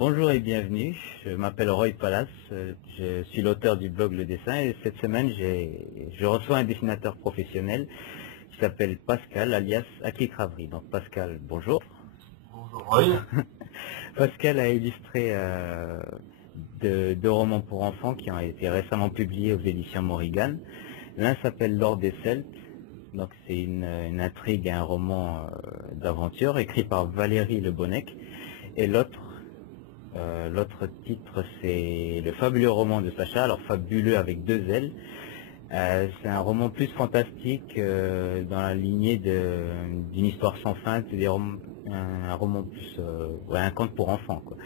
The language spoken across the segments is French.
Bonjour et bienvenue, je m'appelle Roy Palace, je suis l'auteur du blog Le Dessin et cette semaine je reçois un dessinateur professionnel qui s'appelle Pascal alias Akik Ravri. Donc Pascal, bonjour. Bonjour Roy. Pascal a illustré deux romans pour enfants qui ont été récemment publiés aux éditions Morrigan. L'un s'appelle L'Or des Celtes, donc c'est une intrigue et un roman d'aventure écrit par Valérie Le Bonnec, et l'autre titre, c'est Le fabuleux roman de Sacha, alors fabuleux avec deux L. C'est un roman plus fantastique dans la lignée d'une histoire sans fin, c'est-à-dire un roman plus, un conte pour enfants, quoi.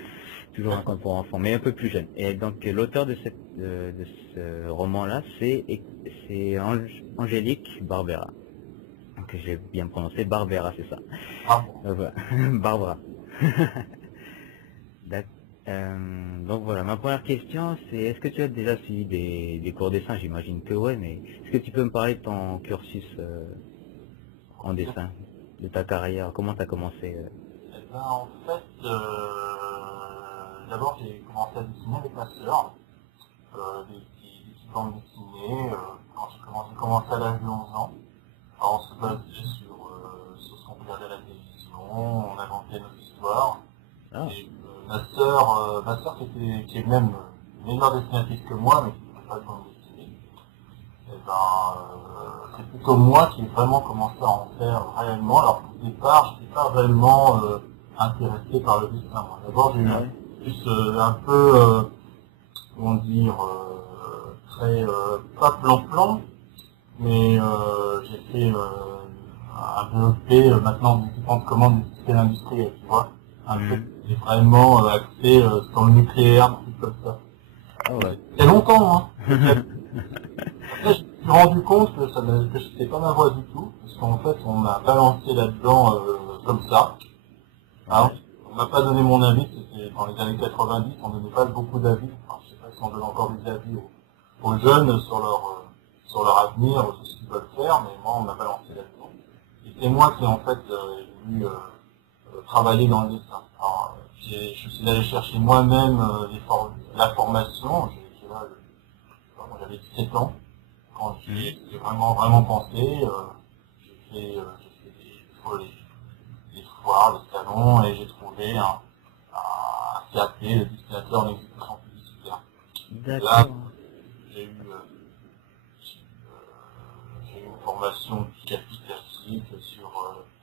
Toujours un conte pour enfants, mais un peu plus jeune. Et donc l'auteur de ce roman-là, c'est Angélique Barbera. Donc j'ai bien prononcé, Barbera, c'est ça. Ah bon. Voilà. Barbara. Donc voilà, ma première question c'est est-ce que tu as déjà suivi des cours de dessin? J'imagine que ouais, mais est-ce que tu peux me parler de ton cursus en dessin, de ta carrière, comment tu as commencé Eh ben, en fait, d'abord j'ai commencé à dessiner avec ma sœur, des petites bandes dessinées, quand j'ai commencé à l'âge de 11 ans. Alors on se basait sur ce qu'on regardait à la télévision, on inventait nos histoires. Ah, Et ma sœur qui est même meilleure dessinatrice que moi, mais qui ne fait pas de bande dessinée, eh ben, c'est plutôt moi qui ai vraiment commencé à en faire réellement. Alors qu'au départ, je n'étais pas réellement intéressé par le dessin. Moi. D'abord, j'ai eu ah un ouais. plus un peu, comment dire, très pas plan-plan, mais j'ai fait un BEP maintenant d'équipement de commande du système industriel, tu vois. Un truc Mhm. qui est vraiment axé sur le nucléaire, un truc comme ça. Ah ouais. Il y a longtemps, hein. Après, je me suis rendu compte que c'était pas ma voie du tout, parce qu'en fait, on m'a balancé là-dedans comme ça. Hein. Ouais. On m'a pas donné mon avis, c'était dans les années 90, on donnait pas beaucoup d'avis. Enfin, je sais pas si on donne encore des avis aux jeunes sur leur avenir, sur ce qu'ils veulent faire, mais moi, on m'a balancé là-dedans. Et c'est moi qui, en fait, ai voulu travailler dans le dessin. Alors, je suis allé chercher moi-même la formation. J'avais 17 ans. Quand Mhm. j'ai vraiment pensé, j'ai fait des foires, des salons, et j'ai trouvé un CAP, le dessinateur en exécution publicitaire. Là, D'accord. j'ai eu, j'ai eu une formation classique sur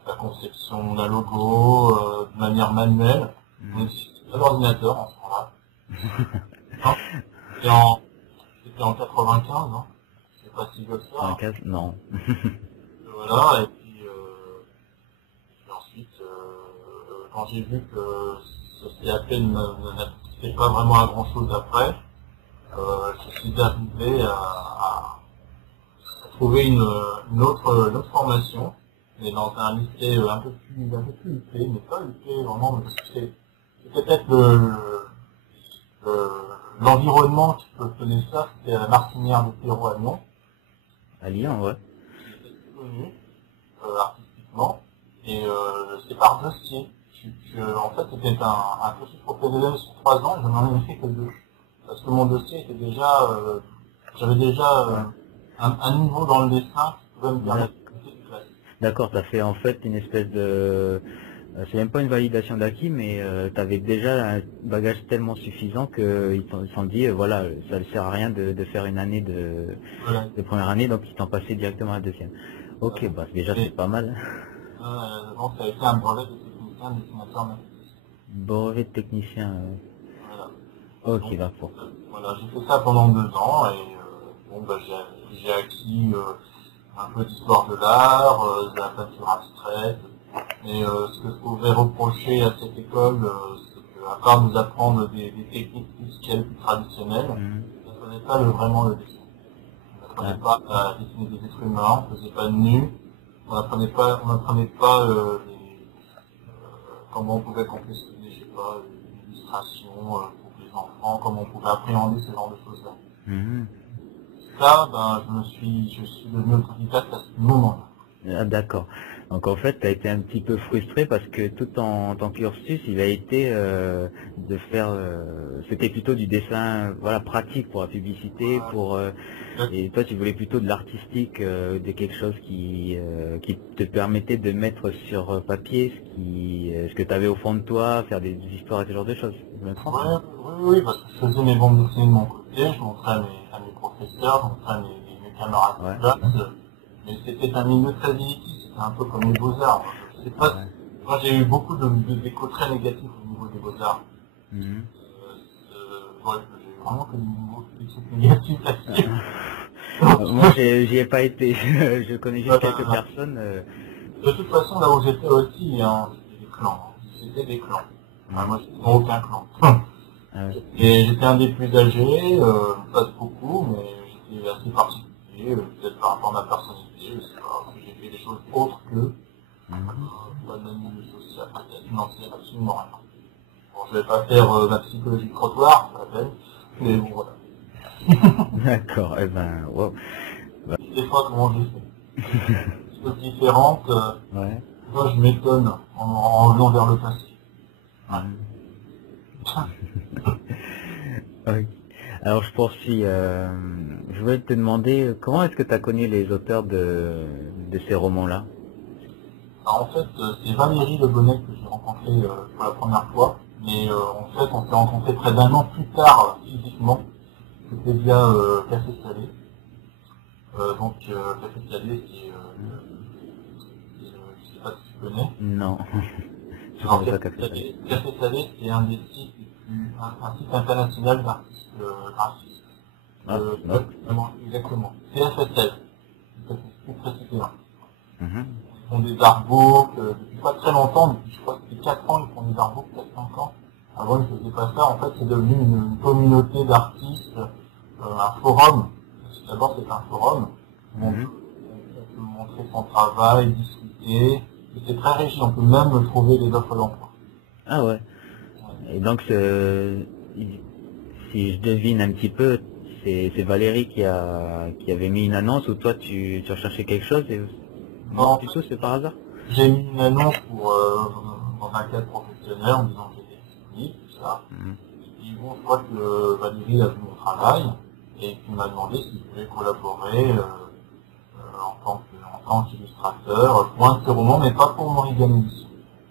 la conception d'un logo de manière manuelle. On Mhm. n'utilisait pas d'ordinateur en ce moment-là. Non, c'était en, c'était en 95, hein. C'est pas si vieux que ça. Un Hein. cas? Non. Voilà, et ensuite, quand j'ai vu que ce CAP n'aboutissait pas vraiment à grand chose après, je suis arrivé à trouver une autre formation, mais dans un lycée un peu plus huppé, mais pas huppé vraiment, mais c'est peut-être l'environnement qui peut donner ça, c'était à la Martinière de Perrault à Lyon, À Lyon, ouais. qui était très connu artistiquement, et c'est par dossier. En fait, c'était un cursus professionnel sur 3 ans, et je n'en ai fait que 2. Parce que mon dossier était déjà, j'avais déjà Ouais. un niveau dans le dessin qui pouvait me permettre D'ac- de passer une classe. D'accord, ça fait en fait une espèce de c'est même pas une validation d'acquis, mais tu avais déjà un bagage tellement suffisant qu'ils ils se sont dit, voilà, ça ne sert à rien de faire une année Voilà. de première année, donc ils t'ont passé directement à la deuxième. Ok, bah déjà Et c'est pas mal. donc ça a été un brevet de technicien dessinateur mathématicien. Brevet de technicien. Voilà. Et Ok, donc, d'accord. voilà, j'ai fait ça pendant 2 ans, et bon, bah, j'ai acquis un peu d'histoire de l'art, de la peinture abstraite. Mais ce que je pouvais reprocher à cette école, c'est qu'à part nous apprendre des techniques fiscales plus traditionnelles, Mhm. on n'apprenait pas vraiment le dessin. On Ah, n'apprenait pas à dessiner des êtres humains, on faisait pas de nus, on n'apprenait pas comment on pouvait confectionner, je sais pas, une illustration pour les enfants, comment on pouvait appréhender ce genre de choses-là. mhm. Ça, ben, je suis devenu autodidacte à ce moment-là. Ah, d'accord. Donc en fait, tu as été un petit peu frustré parce que tout ton cursus, il a été de faire, c'était plutôt du dessin, voilà, pratique pour la publicité, et toi tu voulais plutôt de l'artistique, de quelque chose qui te permettait de mettre sur papier ce que tu avais au fond de toi, faire des histoires et ce genre de choses. Je me trompe? Ouais, oui, parce que je faisais mes bandes dessinées de mon côté, je montrais à mes professeurs, je montrais à mes camarades Ouais, de classe, mais c'était un milieu très élitiste, c'était un peu comme les beaux-arts. Je sais pas, ouais. moi j'ai eu beaucoup d'échos très négatifs au niveau des beaux-arts. Mhm. Ouais, j'ai vraiment que des trucs négatifs là-dessus. Moi, j'y ai pas été. Je connais juste quelques Euh, personnes. de toute façon, là où j'étais aussi, hein, c'était des clans. C'était des clans. Enfin, Mhm. moi, j'étais dans aucun clan. Ah ouais. Et j'étais un des plus âgés, pas beaucoup, mais j'étais assez particulier, peut-être par rapport à ma personnalité, je sais pas, parce que j'ai fait des choses autres que, Mhm. pas de même milieu social, peut-être financier, absolument rien. Bon, je vais pas faire la psychologie de trottoir, ça s'appelle, mais bon, voilà. D'accord. Eh ben, wow. Bah, Des fois, comment j'ai fait. Des choses différentes, ouais. moi, je m'étonne en revenant vers le passé. Mhm. Ouais. Ok. Alors, je poursuis. Je voulais te demander comment est-ce que tu as connu les auteurs de ces romans-là? Alors, en fait, c'est Valérie Le Bonnet que j'ai rencontré pour la première fois, mais en fait, on s'est rencontré près d'un an plus tard, physiquement. C'était via Café Salé. Café Salé, je sais pas si tu connais. Non, je Alors, connais pas Café Salé. Café Salé, c'est un des sites les plus, un site international d'artistes graphistes. Ah, non. Exactement. CFSL, plus précisément. Mhm. Ils font des artbooks, depuis pas très longtemps, depuis je crois que depuis 4 ans, ils font des artbooks, peut-être 5 ans. Avant, ils faisaient pas ça. En fait, c'est devenu une communauté d'artistes, un forum. D'abord, c'est un forum où Mhm. on peut montrer son travail, discuter. Et c'est très riche, on peut même trouver des offres d'emploi. Ah ouais. Et donc, si je devine un petit peu, c'est Valérie qui avait mis une annonce ou toi tu recherchais quelque chose et... Bon, Non, en du fait, tout, c'est par hasard. j'ai mis une annonce dans un cadre professionnel en disant que j'étais disponible, tout ça. Mhm. Et bon, je crois que Valérie a vu mon travail et qu'il m'a demandé si je voulais collaborer en tant qu'illustrateur pour un de ses romans, mais pas pour Morrigan Édition.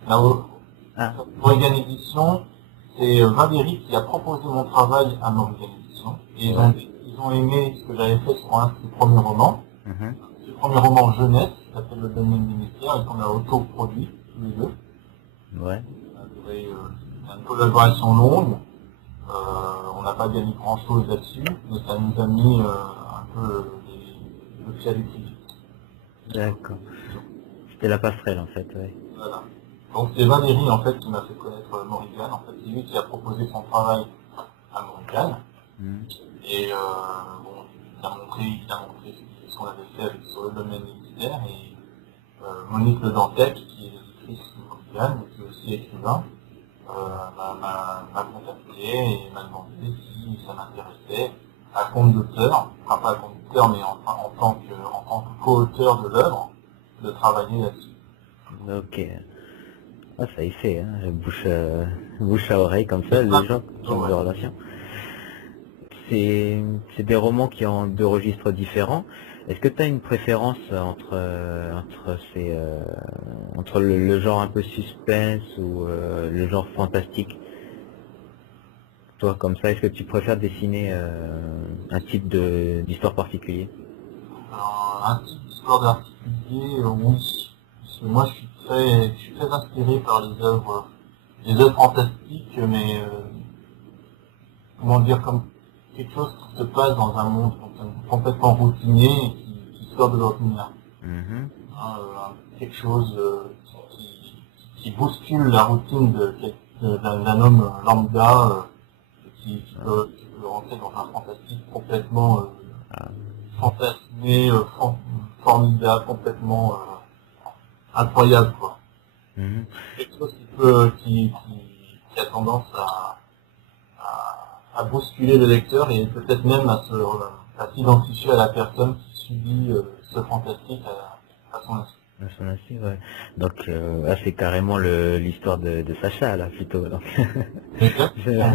Là, Ah, Morrigan Édition, c'est Valérie qui a proposé mon travail à Morrigan Édition et ouais. ils ont aimé ce que j'avais fait sur un de ses premiers romans. Mhm. Ce premier roman jeunesse, qui s'appelle Le Domaine des Mystères, et qu'on a autoproduit tous les deux. Ouais. Ça a duré une collaboration longue. On n'a pas gagné grand chose là-dessus, mais ça nous a mis un peu le pied à l'étrier. D'accord. C'était la passerelle en fait, ouais. Voilà. Donc c'est Valérie en fait qui m'a fait connaître Morrigan. En fait, c'est lui qui a proposé son travail à Morrigan. Mhm. Et bon, il a montré ce qu'on avait fait sur le domaine des mystères. Et Monique Le Dantec, qui est l'éditrice de Morrigan, qui est aussi écrivain, m'a contacté et m'a demandé si ça m'intéressait à compte d'auteur, enfin pas à compte d'auteur, mais en tant que co-auteur de l'œuvre, de travailler là-dessus. Ok. Ah, ça y fait, hein. Bouche à oreille comme ça, C'est les pas gens qui ont ouais. des relations. C'est des romans qui ont deux registres différents. Est-ce que tu as une préférence entre le genre un peu suspense ou le genre fantastique? Toi, comme ça, est-ce que tu préfères dessiner un type d'histoire particulier? Un type d'histoire particulier, oui. Parce que moi je suis très inspiré par les œuvres fantastiques, mais comment dire, comme quelque chose qui se passe dans un monde complètement routinier et qui sort de l'ordinaire. Mhm. Hein, quelque chose qui bouscule la routine d'un homme lambda qui peut rentrer dans un fantastique complètement Ah. fantasmé, formidable, complètement incroyable, quoi. Mhm. Quelque chose qui a tendance à bousculer le lecteur et peut-être même à s'identifier à la personne qui subit ce fantastique à son insu. Son acier, ouais. Donc là c'est carrément l'histoire de Sacha là plutôt. Donc. Exactement.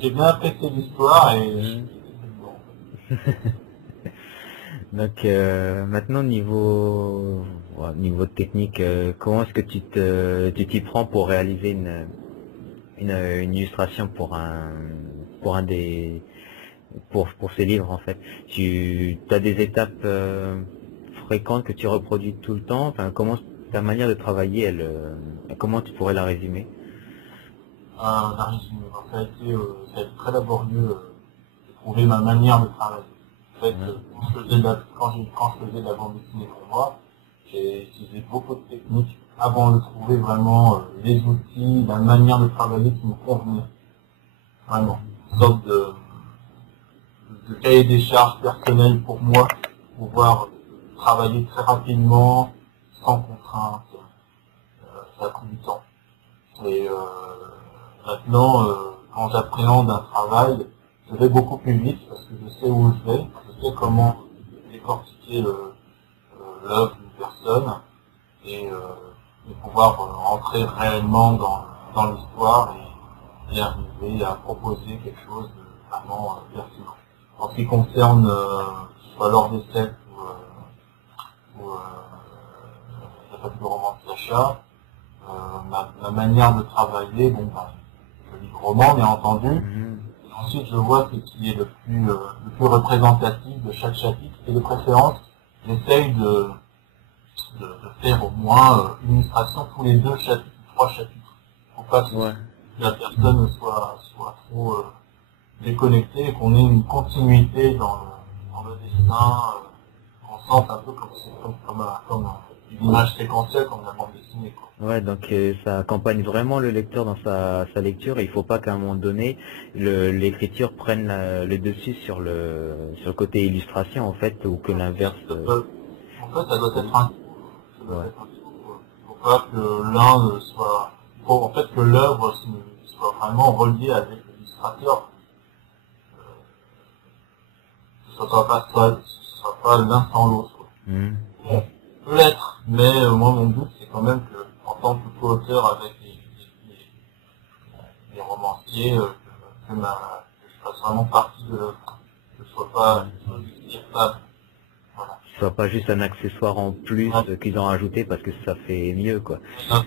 J'ai bien apprécié l'histoire et je Euh, suis dedans. Donc maintenant niveau technique, comment est-ce que tu t'y prends pour réaliser une illustration pour un des pour ces livres en fait. Tu as des étapes fréquentes que tu reproduis tout le temps. Enfin, comment ta manière de travailler, comment tu pourrais la résumer? La résumé. Ça a été très laborieux de trouver ma manière de travailler. En fait, Ouais. quand je faisais de la bande dessinée pour moi, j'ai utilisé beaucoup de techniques avant de trouver vraiment les outils, la manière de travailler qui me convenait. Vraiment. Une sorte de cahier des charges personnel pour moi, pour pouvoir travailler très rapidement, sans contrainte. Ça a pris du temps. Et maintenant, quand j'appréhende un travail, je vais beaucoup plus vite parce que je sais où je vais, je sais comment décortiquer l'œuvre d'une personne et, pouvoir entrer réellement dans l'histoire et arriver à proposer quelque chose de vraiment pertinent. En ce qui concerne soit l'ordre des sept ou la fable du roman de Sacha, ma manière de travailler, bon, bah, je lis le roman, bien entendu, Mhm. et ensuite je vois ce qui est le plus représentatif de chaque chapitre, et de préférence, j'essaye de faire au moins une illustration tous les 2 chapitres, 3 chapitres, pour pas que Ouais. la personne soit trop déconnectée, et qu'on ait une continuité dans le dessin, qu'on sente un peu comme une image séquentielle, comme la bande dessinée, quoi. Ouais, donc ça accompagne vraiment le lecteur dans sa lecture et il faut pas qu'à un moment donné l'écriture prenne le dessus sur le côté illustration en fait ou que l'inverse. En fait, ça doit être un tout. Ça doit Ouais. être un tout. Il ne faut pas que l'un soit... Il faut en fait que l'œuvre soit vraiment reliée avec l'illustrateur. Que ce soit pas l'un sans l'autre, quoi. Mhm. Bon, peut l'être, mais moi mon but c'est quand même que, en tant que co-auteur avec les romanciers, que je fasse vraiment partie de l'œuvre. Que je sois pas Ouais. irritable. Voilà. Ce soit pas juste un accessoire en plus Ouais. qu'ils ont rajouté parce que ça fait mieux quoi. Ça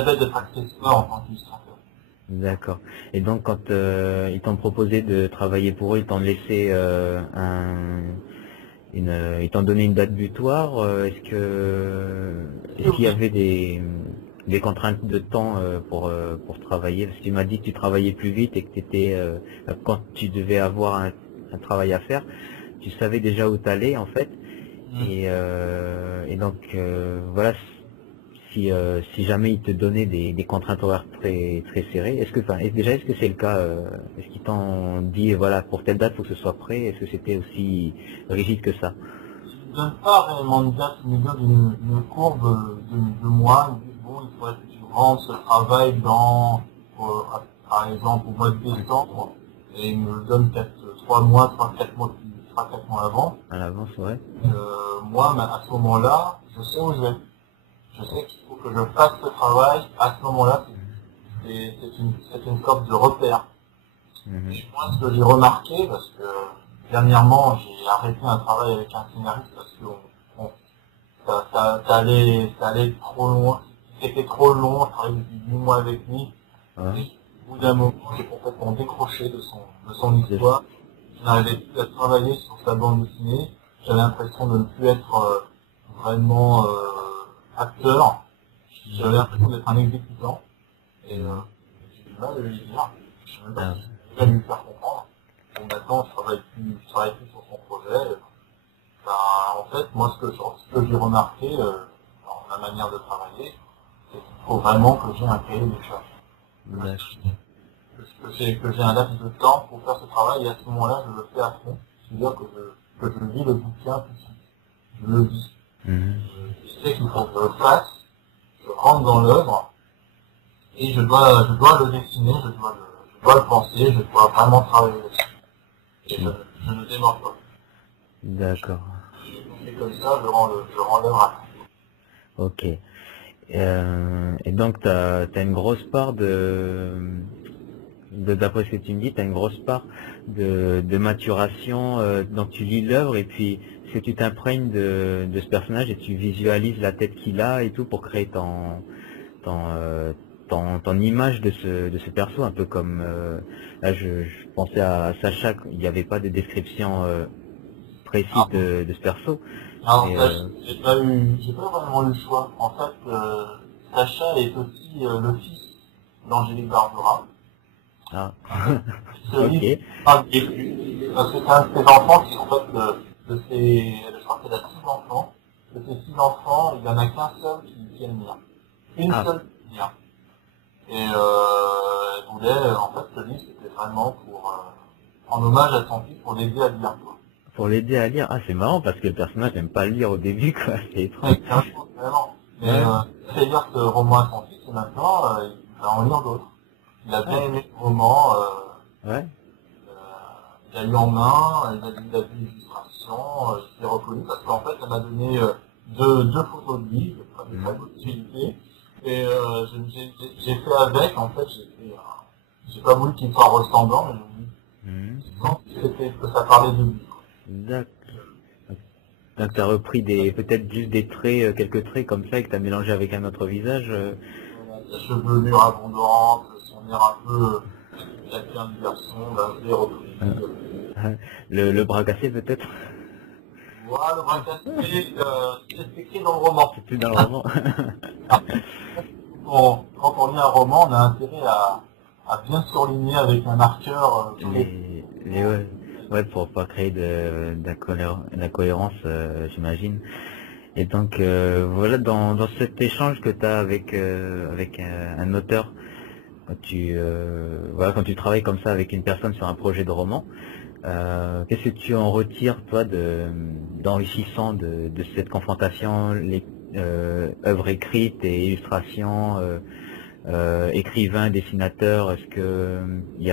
doit être accessoire en tant qu'illustrateur. D'accord. Et donc quand ils t'ont proposé de travailler pour eux, ils t'ont laissé ils t'ont donné une date butoir. Est-ce qu'il y Oui, avait des contraintes de temps pour travailler? Parce que tu m'as dit que tu travaillais plus vite et que quand tu devais avoir un travail à faire, tu savais déjà où t'allais en fait. oui. Et donc voilà, si jamais ils te donnaient des contraintes horaires très très serrées, est-ce que c'est le cas, est-ce qu'ils t'ont dit voilà pour telle date faut que ce soit prêt, est-ce que c'était aussi rigide que ça? Ils ne donnent pas réellement de date, ils me donnent une courbe de mois. Ils me disent, bon, il faudrait que tu rentres ce travail par exemple, au mois de décembre, et ils me le donnent peut-être 3 mois, 3, 4 mois avant. À l'avance, ouais. Moi, à ce moment-là, je sais où je vais. Je sais qu'il faut que je fasse ce travail. À ce moment-là, c'est une sorte de repère. Mhm. Et moi, ce que j'ai remarqué, parce que dernièrement, j'ai arrêté un travail avec un scénariste parce que ça allait trop loin. C'était trop long, je travaillais depuis 8 mois avec lui. Ouais. Et au bout d'un moment, j'ai complètement décroché de son De- histoire. Je n'arrivais plus à travailler sur sa bande dessinée. J'avais l'impression de ne plus être vraiment acteur. J'avais l'impression d'être un exécutant. Et Mhm. j'ai du mal à lui dire. Je sais même pas Ah, si je vais lui faire comprendre. Bon, maintenant, je travaille plus sur son projet. Ben, en fait, moi, ce que j'ai remarqué dans la manière de travailler, c'est qu'il faut vraiment que j'ai un cahier des charges. d'accord. Que j'ai un laps de temps pour faire ce travail, et à ce moment-là, je le fais à fond. C'est-à-dire que je lis le bouquin tout de suite. Je le lis. Mhm. Je sais qu'il faut que je le fasse, je rentre dans l'œuvre, et je dois le dessiner, je dois le penser, je dois vraiment travailler dessus. Et je ne démords pas. D'accord. Et comme ça, je rends l'œuvre à temps. Ok. Et donc, t'as une grosse part d'après ce que tu me dis, t'as une grosse part de maturation, donc tu lis l'œuvre et puis est-ce que tu t'imprègnes de ce personnage et tu visualises la tête qu'il a et tout pour créer ton, euh, ton image de ce perso, un peu comme là je pensais à Sacha, il n'y avait pas de description précise Alors, de ce perso, alors, mais j'ai pas vraiment eu le choix. En fait, Sacha est aussi le fils d'Angélique Barbera. ah Ce ok. livre parle parce que c'est un de ses enfants qui, en fait, je crois qu'elle a 6 enfants. De ces 6 enfants, il n'y en a qu'un seul qui aime lire. Une Ah, seule qui aime lire. Et elle voulait, en fait, ce livre, c'était vraiment en hommage à son fils, pour l'aider à lire, quoi. pour l'aider à lire, ah c'est marrant parce que le personnage n'aime pas lire au début quoi, c'est étrange. Ouais, carrément, carrément. Mais Ouais, il a fait lire ce roman à son fils, et maintenant, il va en lire d'autres. Il a bien ah, aimé le roman, ouais, il a eu en main, il a vu l'illustration, il s'est reconnu, parce qu'en fait, elle m'a donné deux photos de lui, de sa mhm, possibilité, et j'ai fait avec, en fait, j'ai pas voulu qu'il soit ressemblant, mais mhm. j'ai senti que ça parlait de lui. D'accord. Donc t'as repris peut-être juste des traits, quelques traits comme ça et que t'as mélangé avec un autre visage. Voilà, sa chevelure abondante, son air un peu chacun du garçon, ben, je l'ai repris. Le bras cassé peut-être. Voilà, le bras cassé, c'est écrit dans le roman. C'est plus dans le roman. Quand on lit un roman, on a intérêt à bien surligner avec un marqueur tous les... Ouais, ouais, pour pas créer d'incohérence, j'imagine. Et donc voilà, dans cet échange que tu as avec un auteur, quand tu travailles comme ça avec une personne sur un projet de roman, qu'est-ce que tu en retires toi d'enrichissant de cette confrontation, les œuvres écrites et illustrations, écrivain, dessinateur, est-ce que il y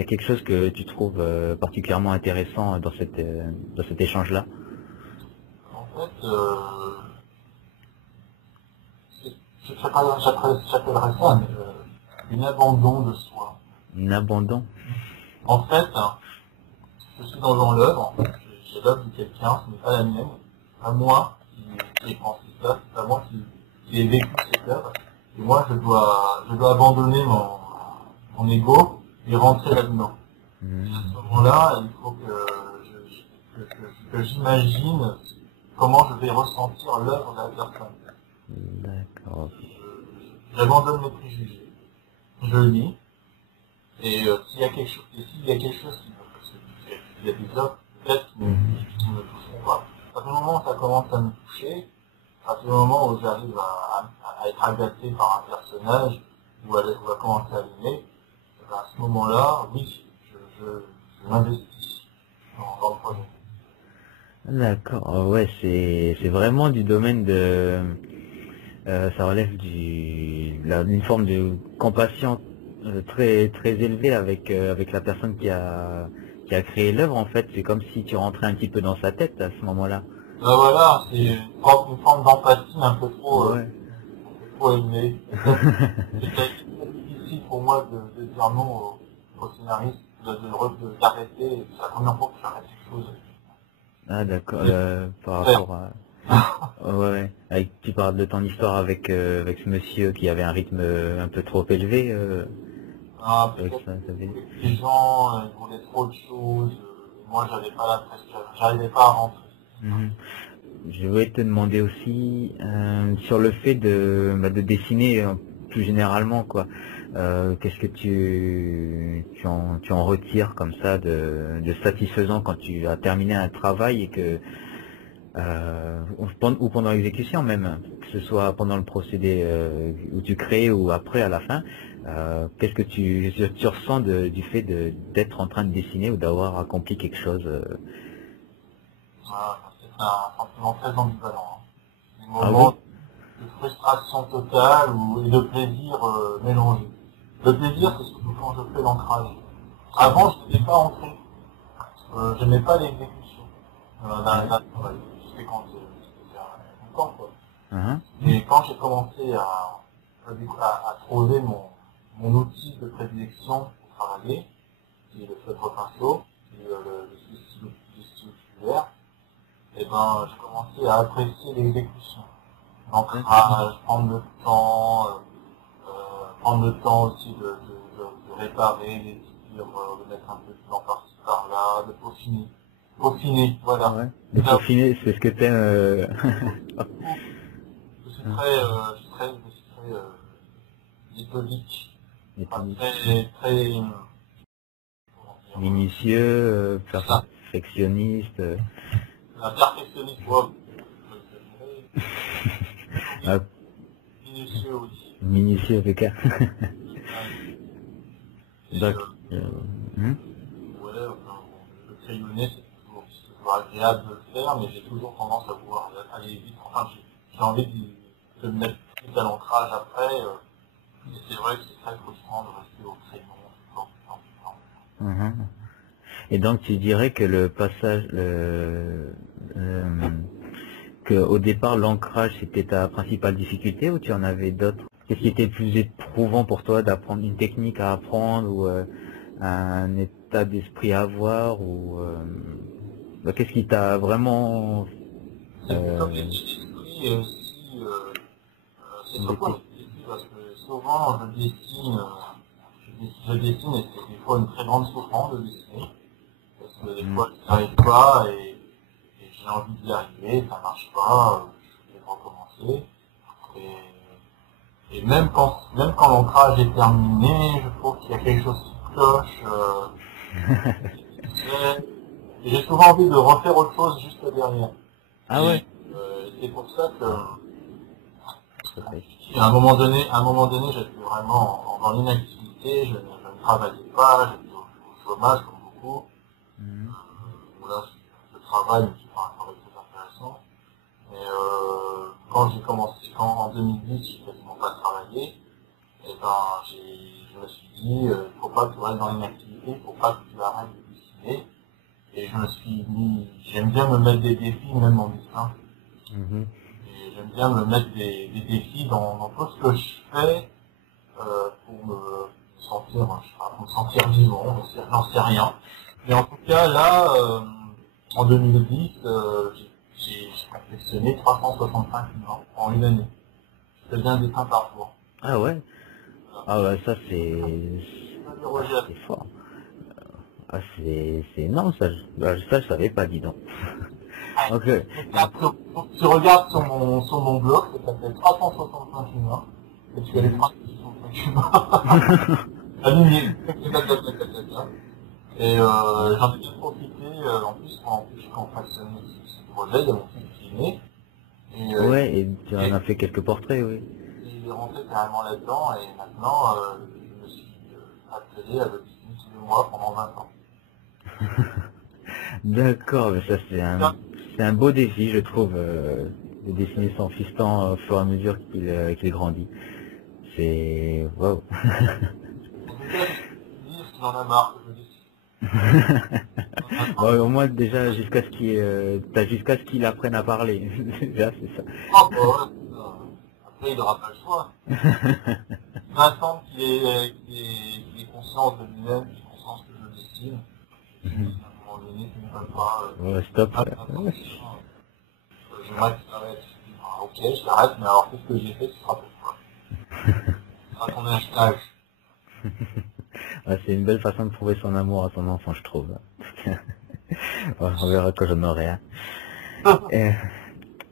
a quelque chose que tu trouves particulièrement intéressant dans cet échange-là? En fait, j'appellerais ça une abandon de soi. Un abandon? En fait, je suis dans l'œuvre, j'ai l'œuvre de quelqu'un, ce n'est pas la mienne, c'est pas moi qui ai pensé ça, c'est pas moi qui ai vécu cette œuvre, et moi je dois abandonner mon ego et rentrer là-dedans. Et à Mhm. ce moment-là, il faut que j'imagine comment je vais ressentir l'œuvre de la personne. D'accord. J'abandonne mes préjugés, je lis, et s'il y a quelque chose qui me, parce qu'il y a des œuvres peut-être Mhm. qui me toucheront pas. À partir du moment où ça commence à me toucher, à partir du moment où j'arrive à être agacé par un personnage, ou à commencer à l'aimer, eh ben, à ce moment-là, oui, je m'investis dans le projet. D'accord. Oh, ouais, c'est vraiment du domaine de ça relève d'une forme de compassion très très élevée avec la personne qui a créé l'œuvre en fait. C'est comme si tu rentrais un petit peu dans sa tête à ce moment-là. Ben voilà, c'est une forme d'empathie Ouais. un peu trop élevée. C'est très difficile pour moi de dire non au scénariste, d'arrêter. C'est la première fois que j'arrête quelque chose. Ah d'accord. Par Faire. rapport à ouais, ouais. Tu parles de ton histoire avec ce monsieur qui avait un rythme un peu trop élevé. Ah, Avec peut-être ça, ça fait. que les gens ils voulaient trop de choses. Moi, j'avais pas la pression, j'arrivais pas à rentrer. Mhm. Je voulais te demander aussi sur le fait de dessiner plus généralement quoi. Qu'est-ce que tu en retires comme ça de satisfaisant quand tu as terminé un travail et que ou pendant l'exécution même, que ce soit pendant le procédé où tu crées ou après à la fin, qu'est-ce que tu ressens du fait d'être en train de dessiner ou d'avoir accompli quelque chose Voilà, c'est un sentiment très ambivalent. Hein. Des Ah moments oui? de frustration totale et de plaisir mélangé. Le plaisir, c'est surtout quand je fais l'ancrage. Avant, je n'étais pas ancré. Je n'aimais pas l'exécution d'un Ouais. travail. C'était quand c'était il y a longtemps, quoi. Mhm. Et quand j'ai commencé à trouver mon outil de prédilection pour travailler, qui est le feutre pinceau, qui est le stylo tubulaire, et ben, j'ai commencé à apprécier l'exécution. L'ancrage, prendre le temps aussi de réparer les tirs, de mettre un peu de temps par-ci par-là, de peaufiner. Peaufiner, voilà. Ouais. Le peaufiner, c'est ce que t'aimes. Je suis très méthodique. Enfin, très, comment dire, minutieux, ça. perfectionniste. La perfectionniste, ouais, Ah, minutieux aussi. minutieux avec un. Et, Donc, ouais, enfin, le crayonné, c'est toujours agréable de le faire, mais j'ai toujours tendance à vouloir aller vite. Enfin, j'ai envie de me mettre vite à l'ancrage après, et c'est vrai que c'est très frustrant de rester au crayon tout le temps. Et donc tu dirais que le passage, que au départ l'ancrage c'était ta principale difficulté ou tu en avais d'autres? Qu'est-ce qui était le plus éprouvant pour toi d'apprendre une technique à apprendre ou un état d'esprit à avoir ou qu'est-ce qui t'a vraiment C'est plutôt l'état d'esprit et aussi, c'est surtout l'état d'esprit parce que souvent je dessine et c'est des fois une très grande souffrance de dessiner parce que des fois je n'y arrive pas et j'ai envie d'y arriver, ça marche pas, je vais recommencer et même quand l'ancrage est terminé, je trouve qu'il y a quelque chose qui cloche, et j'ai souvent envie de refaire autre chose juste derrière. Ah ouais. C'est pour ça que à un moment donné, j'étais vraiment dans l'inactivité, je ne travaillais pas, j'étais au chômage comme beaucoup. Là, je travaille, mais c'est pas un travail très intéressant. Mais quand j'ai commencé, en 2010, j'ai quasiment pas travaillé, et ben je me suis dit, il faut pas que tu restes dans l'inactivité, il faut pas que tu arrêtes de dessiner. Et je me suis mis, j'aime bien me mettre des défis, même en dessin. Et j'aime bien me mettre des défis dans tout ce que je fais pour me sentir, je sais pas, pour me sentir vivant, j'en sais rien. Mais en tout cas, là, en 2010, j'ai perfectionné 365 images en une année. Je faisais un dessin par jour. Ah ouais. Ah ouais, ça C'est c'est fort. Ah c'est énorme ça. Ça je savais pas, dis donc. Ok. Tu regardes sur mon blog, ça s'appelle 365 humains, et tu as les 365 humains. Aligné. Et j'en ai bien profité, en plus, quand on façonne ce projet, il y a mon fils qui est né, et Ouais, et tu en as fait quelques portraits, oui. il est rentré carrément là-dedans, et maintenant, je me suis attelé à le dessiner tous les mois pendant 20 ans. D'accord, mais ça c'est un beau défi, je trouve, de dessiner son fiston au fur et à mesure qu'il grandit. C'est waouh. En tout cas, je peux dire qu'il en a marre que je dessine. Bon, au moins déjà jusqu'à ce qu'il apprenne à parler. Déjà c'est ça. Oh, bah ouais, après, il n'aura pas le choix. Il va attendre qu'il ait conscience de lui-même, qu'il ait conscience que je dessine. À un moment donné, tu ne peux pas. Ouais, stop. J'aimerais que tu arrêtes. Ah, ok, je t'arrête, mais alors tout ce que j'ai fait, ce sera pour toi. Ce sera ton hashtag. Ouais, c'est une belle façon de prouver son amour à son enfant, je trouve. On verra quand j'en aurai un.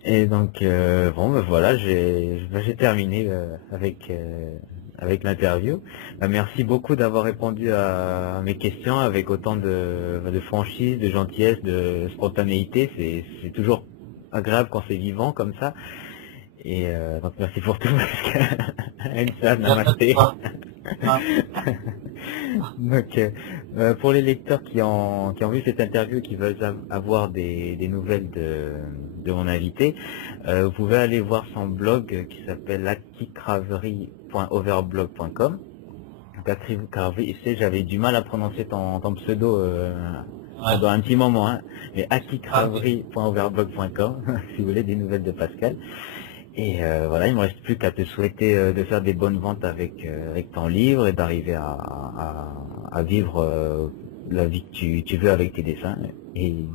Et donc, bon, ben voilà, j'ai terminé avec l'interview. Merci beaucoup d'avoir répondu à mes questions avec autant de franchise, de gentillesse, de spontanéité. C'est toujours agréable quand c'est vivant comme ça. Et donc merci pour tout. Insa, namasté. Donc, pour les lecteurs qui ont vu cette interview et qui veulent avoir des nouvelles de mon invité, vous pouvez aller voir son blog qui s'appelle akicraverie.overblog.com. J'avais du mal à prononcer ton pseudo pendant un petit moment, hein, mais akicraverie.overblog.com si vous voulez des nouvelles de Pascal. Et voilà, il me reste plus qu'à te souhaiter de faire des bonnes ventes avec ton livre et d'arriver à vivre la vie que tu veux avec tes dessins. Et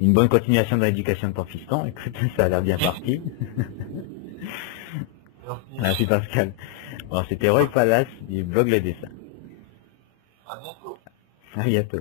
une bonne continuation dans l'éducation de ton fiston. Écoute, ça a l'air bien parti. Merci Merci. Pascal. Bon, c'était Roy Palace du blog Le Dessin. À bientôt. À bientôt.